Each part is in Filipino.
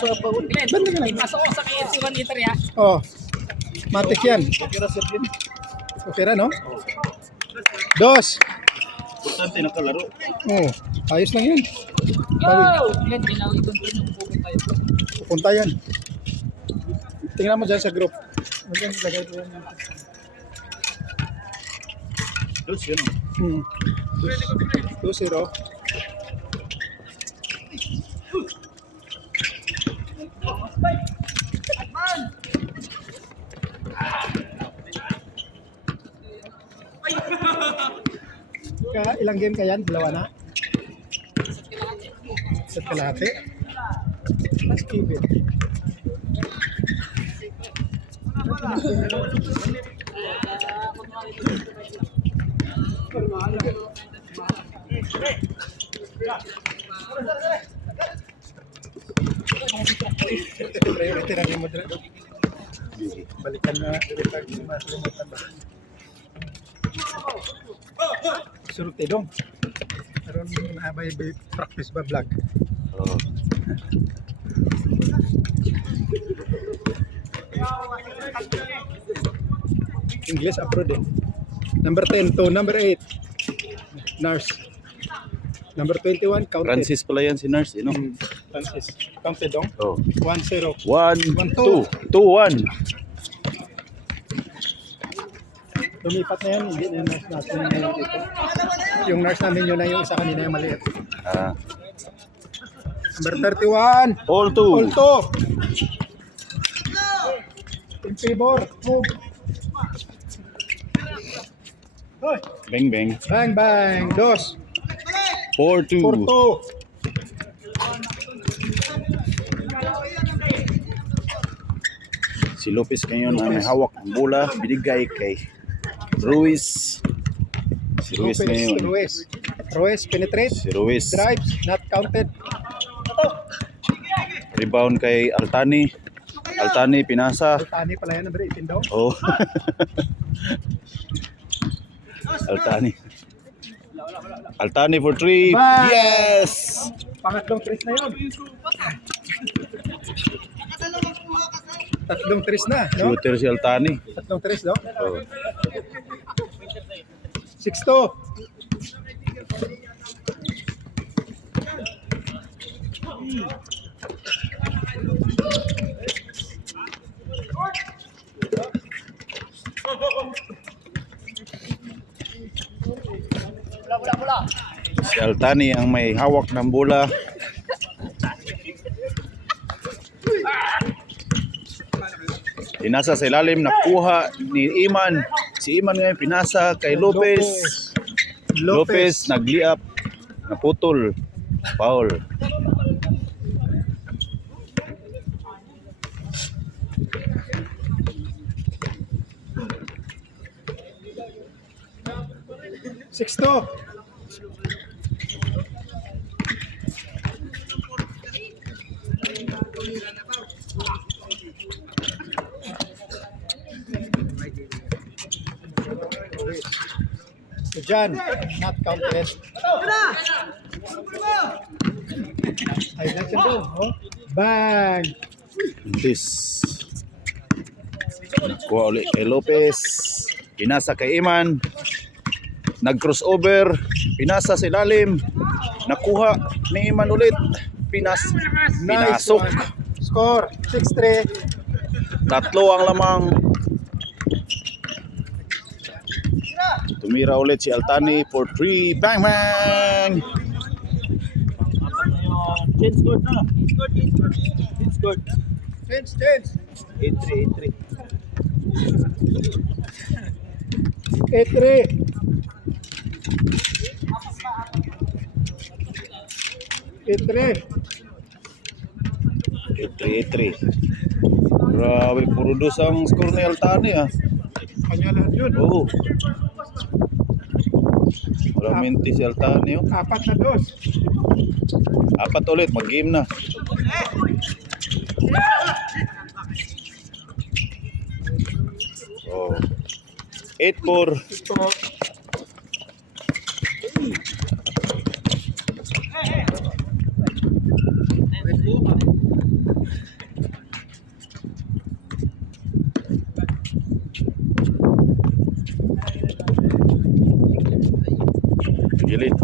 sa pagod. Banda ka lang. Ipasok ko sa KFC 1 liter ya. Oh. Matik yan. Kira sa pin. Okay no? Dos. Importante nakalaro. Oh, ayos lang yan. Yo! Yan, ginawa itong pinong pupunta yun. Pupunta yan. Tingnan mo dyan sa group. Lagay ko yan. Dos yun. 2-0. Ilang game ka yan? Dalawa na? Isa't kalahati? Let's keep it. Priority na rin mo dito. Balikan na. Masalimutan ba? Surut dong. Karon naabay practice ba vlog? Oh. English abroad eh. Number 10 to number 8. Nurse. Number 21 counted. Francis pala yan si Nurse, you know? Francis. Counted dong. Oh. 1-0. 1, 2, 2, 1. Lumipat na yan, hindi na yung nurse natin ngayon dito. Yung nurse namin yun na yung isa kanina yung maliit. Ah. Number 31. All 2. Ulto. In favor. Move. Hoy. Bang, bang. Bang bang. Dos. 4-2. Porto. Si Lopez ngayon ang may hawak ng bola, binigay kay Ruiz. Si Ruiz ngayon. Ruiz penetrate. Si Ruiz. Drives. Not counted. Rebound kay Altani. Altani pinasa. Tani pala yan. Number 18 daw. Oh. Altani. Altani for 3. Bye. Yes! Pangatlong tres na yun. Tatlong tres na. No? Shooter si Altani. Tatlong tres no? Oh. 6-2. Si Altani ang may hawak ng bola. Pinasa sa ilalim, nakuha ni Iman. Si Iman ngayon pinasa kay Lopez. Lopez nagliap, naputol. Foul. Sixto. So John, not counted. Ay, that's it oh. Bang! This. Nakuha ulit kay Lopez. Pinasa kay Iman. Nag-crossover. Pinasa sa ilalim. Nakuha ni Iman ulit. Pinasok. One. Score 6-3. Tatlo ang lamang. Tumira ulit si Altani for 3. Bang bang! Change score na. Change score. Change. 8-3. 8-3. 8-3. 8-3. Grabe, puro dos ang score ni Altani ah. Kanya lahat yun. Oo. Walang minti si Altani oh. 4-2. 4 ulit, mag-game na. Oh. 8-4. Gilid.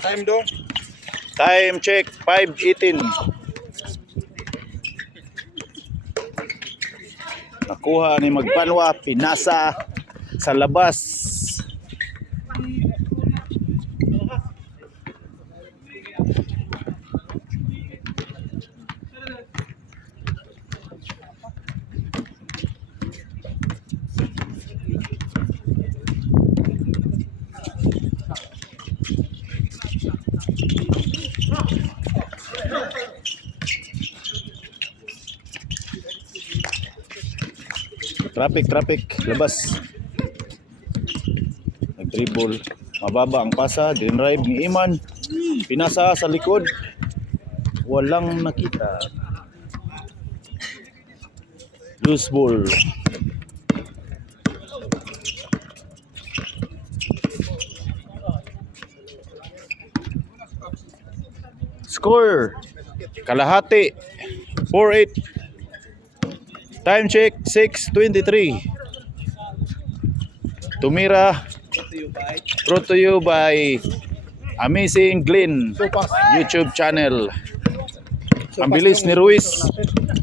Time dong. Time check 5:18. Nakuha ni Magpanwa, pinasa sa labas. Traffic, labas. Nag-dribble. Mababa ang pasa, dinrive ni Iman. Pinasa sa likod. Walang nakita. Loose ball. Score. Kalahati. 4-8. Time check 6:23. Tumira. Brought to you by Amazing Glenn YouTube channel. Ang bilis ni Ruiz.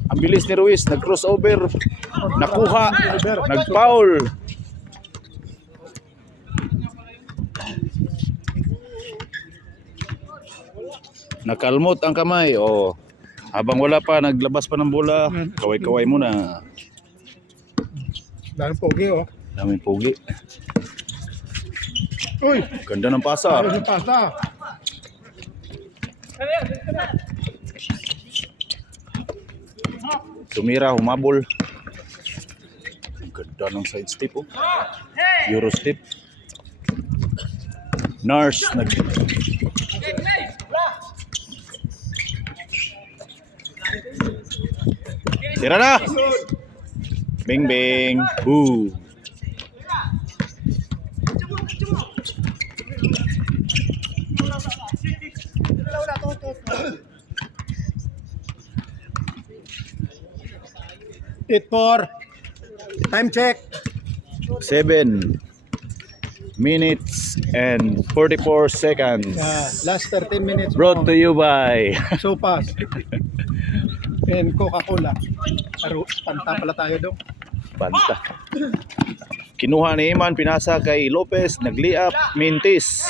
Ang bilis ni Ruiz. Nag-crossover. Nakuha. Nag-foul. Nakalmot ang kamay. Oh. Habang wala pa, naglabas pa ng bola, kaway-kaway muna. Daming pogi oh. Daming pogi. Uy! Ganda ng pasa. Ano yung pasta? Tumira, humabol. Ang ganda ng side step oh. Euro step. Nurse nag Tira na. Bing bing. Boo. It for time check. 7 minutes and 44 seconds. Last 13 minutes. Brought to you by So fast. And Coca-Cola. Pero panta pala tayo dong. Banta. Kinuha ni Iman, pinasa kay Lopez, nag-layup, Mintis.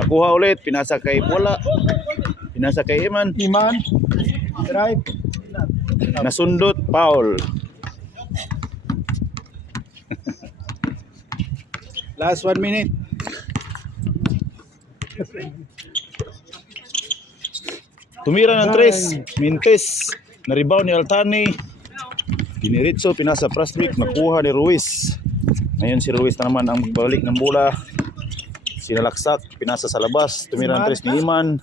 Nakuha ulit, pinasa kay Bola. Pinasa kay Iman, Iman. Drive. nasundot, foul. Last 1 minute. Tumira ng 3, Mintis. Na-rebound ni Altani. Diniritso, pinasa fast break, nakuha ni Ruiz. Ngayon si Ruiz na naman ang magbalik ng bola. Sinalaksak, pinasa sa labas. Tumira ng 3 ni Iman.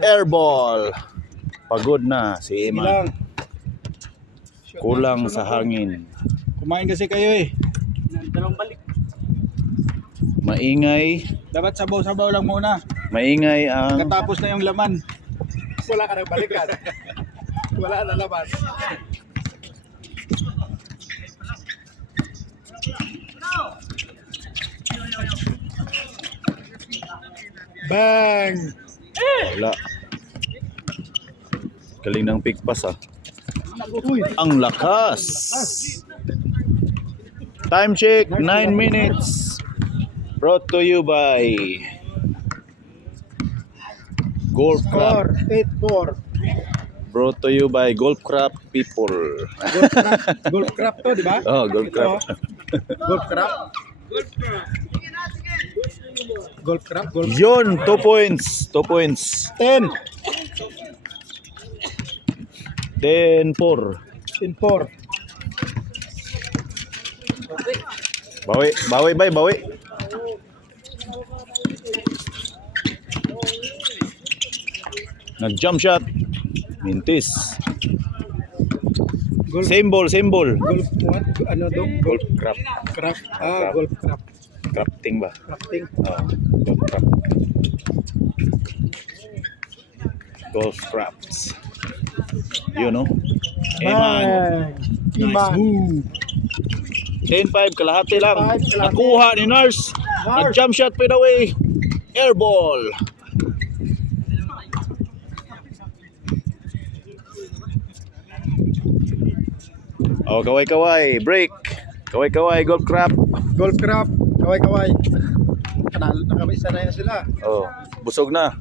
Airball. Pagod na si Iman. Kulang sa hangin. Kumain kasi kayo eh. Maingay. Dapat sabaw-sabaw lang muna. Maingay ang Katapos na yung laman. Wala ka nang balikan. Wala na laman. Bang! wala. Galing ng pick pass ah. Uy! Ang lakas. Time check 9 minutes. Brought to you by Golf Score Crap. 8-4. Brought to you by Golf Crap people. Golf crap to, di ba? Oh, Golf Crap. Golf crap. Golf crap. Golf Yun, 2 points. 2 points. 10. 10-4. 10-4. Bawi, bawi, bay, bawi. Nag-jump shot. Mintis. Golf. Same ball, same ball. Golf what? Ano dong? Golf crap. Crap. Crap. Golf crap. Crafting ba? Crafting. Oh, golf crap. Golf crafts. You know? Iman. Bang! Iman. Nice move. 10-5, kalahati lang. 10-5, kalahati. Nakuha ni Nars. Nars. Nag-jump shot fade away. Air ball. Oh, kaway-kaway. Break. Kaway-kaway, golf crap. Golf crab. Kaway-kaway. Nakamisa na yan sila. Oh, busog na.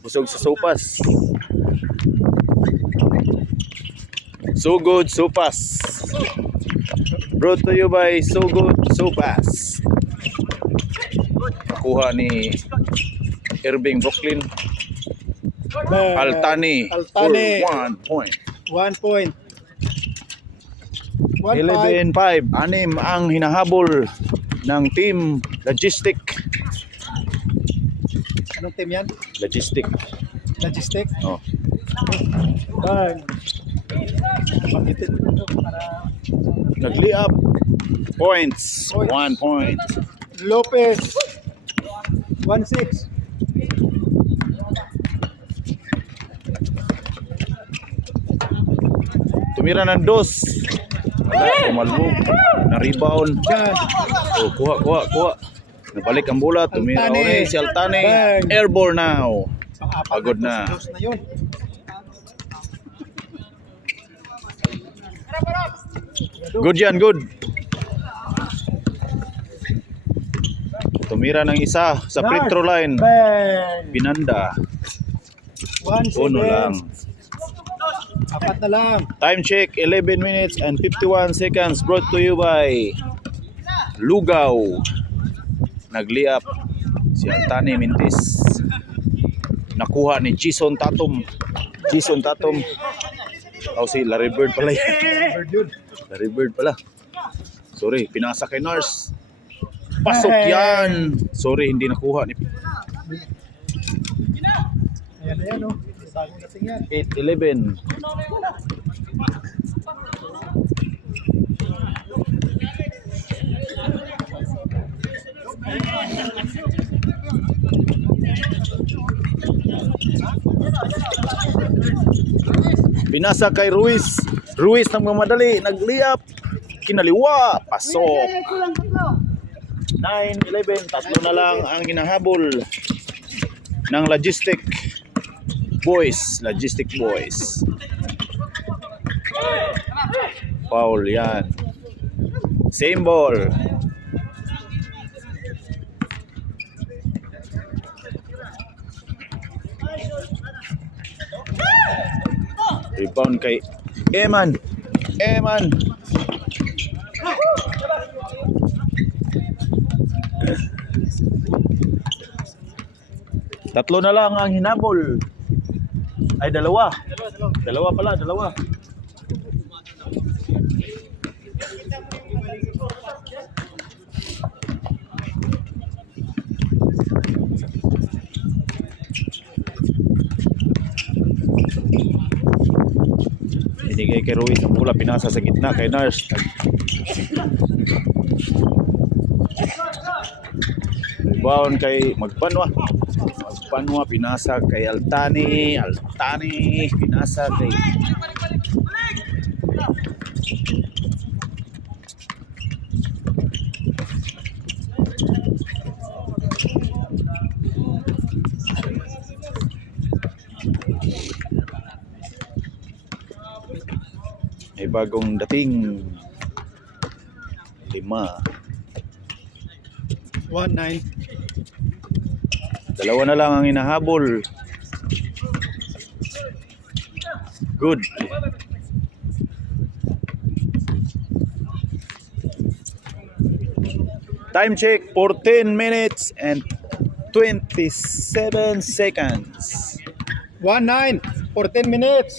Busog sa sopas. So Good Sopas. Brought to you by So Good Sopas. Kuha ni Irving Brooklyn. Altani. Altani. For 1 point. 1 point. 1-5. 11-5. Anim ang hinahabol ng team Logistic. Anong team yan? Logistic. Logistic. Oh. Bang. Pakitin mo ito para Nag-lay-up. Points. 1 point. Lopez. 1-6. Tumira ng dos. Wala, tumalbog. Na-rebound. Yan. Oh, kuha. Nabalik ang bola. Tumira Altani. ulit si Altani. Bang. Airball now. Pang-apat Pagod na. Close na yun. Good yan, good. Tumira ng isa sa free throw line. Bang. Binanda. 1-7. Uno lang. Apat na lang. Time check, 11 minutes and 51 seconds. Brought to you by Lugaw. Nag-lay-up si Altani Mintis. Nakuha ni Jason Tatum. Oh, si Larry Bird pala yan. Bird yun. Larry Bird pala. Sorry, pinasa kay Nars. Pasok yan. Sorry, hindi nakuha ni Ayan na yan, oh. Bagong dating yan. 8-11. Binasa kay Ruiz. Ruiz nang mamadali, nag-layup. Kinaliwa, pasok. 9-11, tatlo na lang ang hinahabol ng Logistic Boys. Foul yan. Same ball. Rebound kay Eman. Tatlo na lang ang hinabol. Ay, dalawa. Dalawa pala. Binigay kay Ruiz ang bola, pinasa sa gitna kay Nars. Rebound kay Magpanwa, pinasa kay Altani, pinasa kay may bagong dating 5. 1-9. Dalawa na lang ang hinahabol. Good. Time check, 14 minutes and 27 seconds. 1-9. 14 minutes.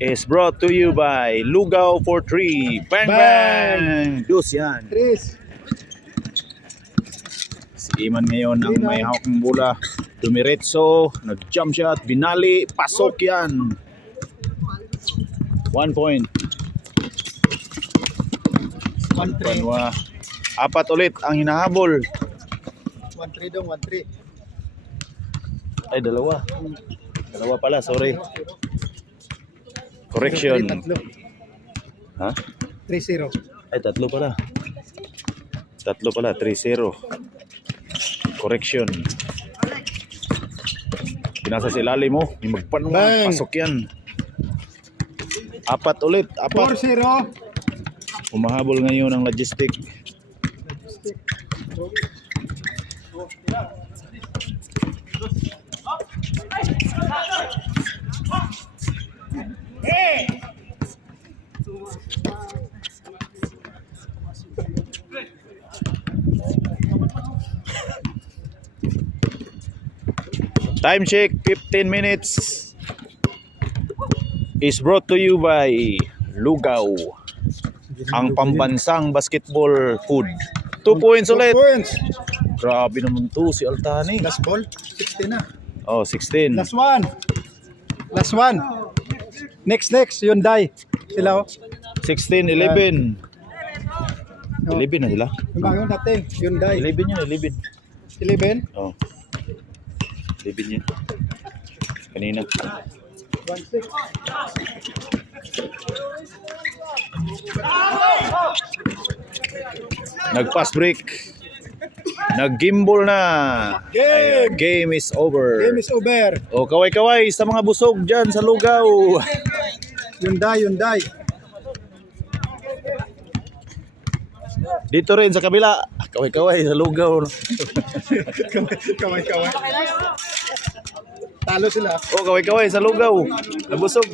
Is brought to you by Lugaw for 3. Bang bang! Dos yan. Chris. Si Iman ngayon ang may hawak ng bola. Dumiretso, nag-jump shot, binali, pasok yan. 1 point. 1-3. Panwa. 4 ulit ang hinahabol. 1-3 dong, 1-3. Ay, dalawa. Dalawa pala, sorry. Correction. Tatlo. Ha? 3-0. Ay, tatlo pala. Tatlo pala, 3-0. Correction. Pinasa si Lali mo. May magpanong Bang! pasok yan. Apat ulit. Apat. 4-0. Umahabol ngayon ang logistic. Time check, 15 minutes. Is brought to you by Lugaw, ang pambansang basketball food. 2 points 2 ulit. points. Grabe naman to si Altani. Last ball. 16 na. Oh, 16. Last one. Last one. Next. Hyundai. Sila oh. 16, 11. Oh. 11 na sila. Yung bagong dating. Hyundai. 11 yun, 11. 11. Oh. 11 yun. Kanina. 1-6. Nag-pass break. Nag-gimbal na. Ay, game is over. Game is over. O, kaway-kaway sa mga busog dyan sa Lugaw. Hyundai. Dito rin sa kabila. Kaway-kaway sa Lugaw. Kamay. Talo sila. O, kaway-kaway sa Lugaw. Nabusog.